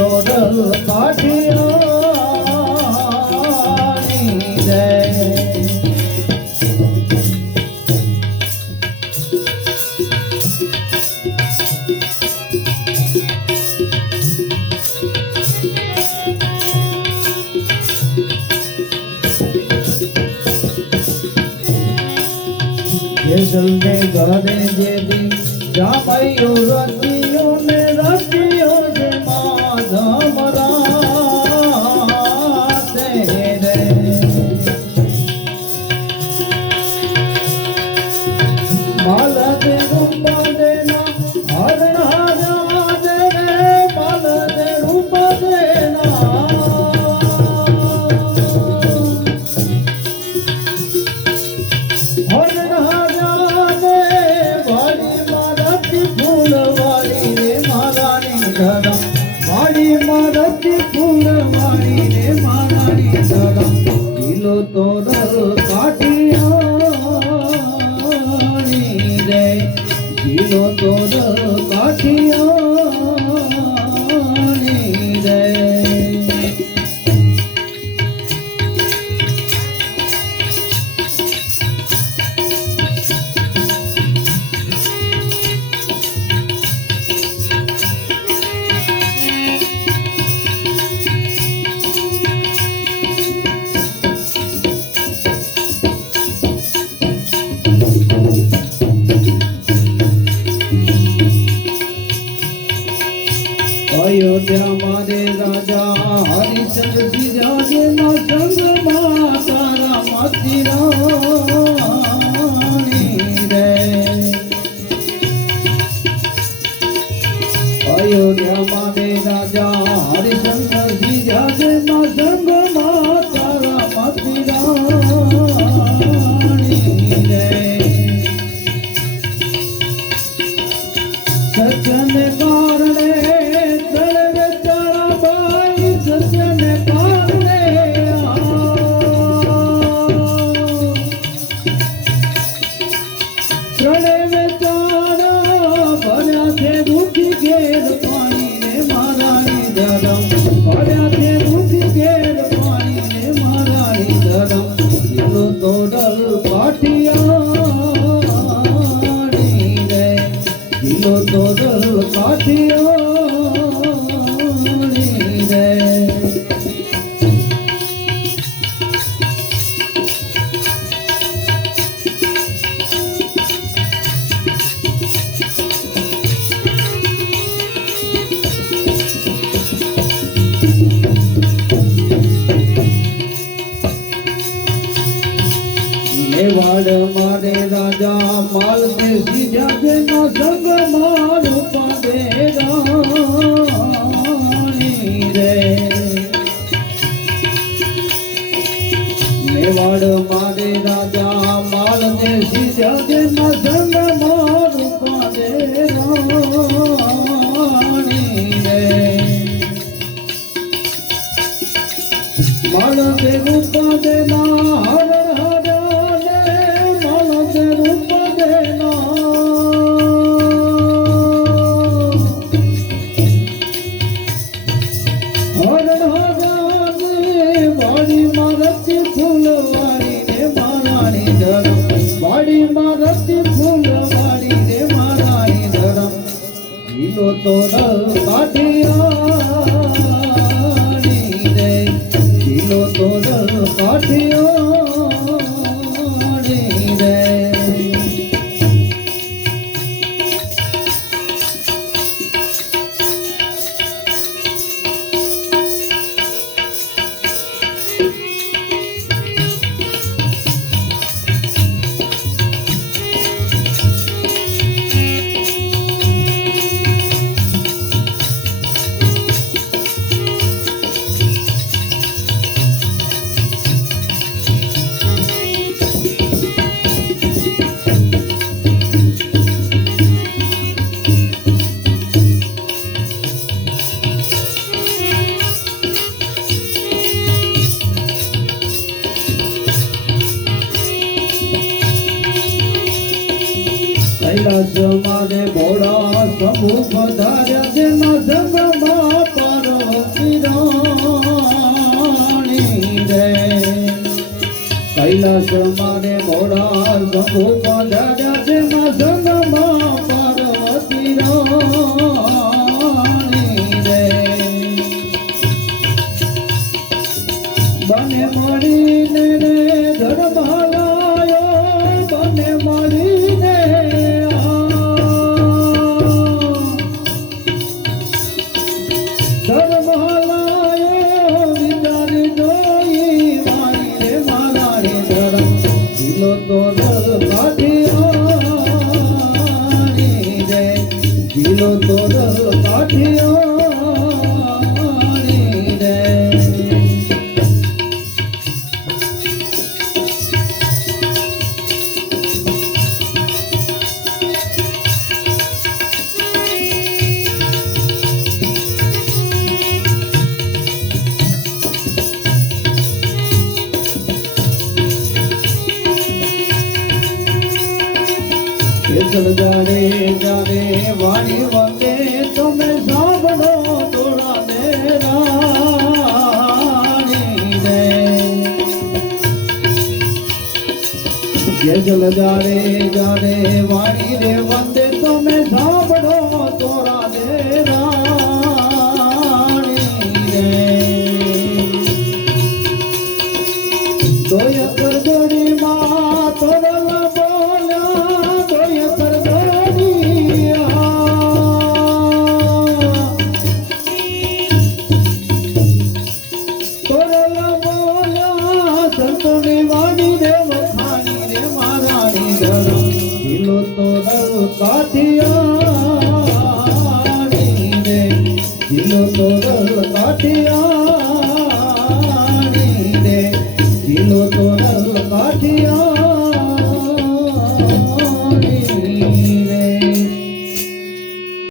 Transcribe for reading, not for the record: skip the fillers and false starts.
તોડલ કાઠિયાની રે જલ્દે ઘરે જેવી જામૈયો રતિયો ને રતિયો જે માધવ રાતે રે માલ દે રૂપા દેના હરણ રાજ રે માલ દે રૂપા દેના મારી મારતી ફૂલવાળી રે મારાની ધરમ દિલો તોડલ કાઠિયાની રે દિલો તોડલ કાઠિયાની રે અયોધ્યા મારે રાજા હરિચંદ્ર સિરાજે ના સંગમાં તારા માતી રાણી રે અયોધ્યા મારે રાજા હરિચંદ્ર સિરાજે ના સંગમાં તારા માતી રાણી રે સજ્જન કારણે તોડલ કાઠિયાની રે દિલો તોડલ કાઠિયાની રે મેવાડ મારે રાજા માલ ને સીધા જેના સંગ મારું પાદે રાણી રે મેવાડ મારે રાજા માલ ને સીધા જેના સંગ મારું પાદે રાણી રે માલ દે રૂપા દેના તોડલ કાઠિયાની રે દિલો તોડલ કાઠિયાની રે કૈલાસ મારે ભોળા સમૂહ પધાર્યા જેના સંગમાં પાર્વતી કૈલાસ મારે ઘોડા શંભુ પધાર્યા છે માં સંગમાં પાર્વતી રાણી રે બને મળીને રે ધર્મલાયો બને મળીને ધર્મલાયો વિચારી જોઈ મારી રે મારા રે ધર્મ જીલો તો કાઠિયાણી રે જીલો તો કાઠિયાણી રે જાડે જાડે વાણી વંદે તમે સાંભળો થોડા ને રાણી રે જલ જાડે જાડે વાણી રે વંદે તમે સાંભળો થોડા ને રાણી રે દોય કર જોડી માં તોરલા સંતોની વાણી રે વખાણી રે મારા રે ધરમ જીલો તો કાઠિયાણી રે જીલો તો કાઠિયાણી રે જીલો તો કાઠિયા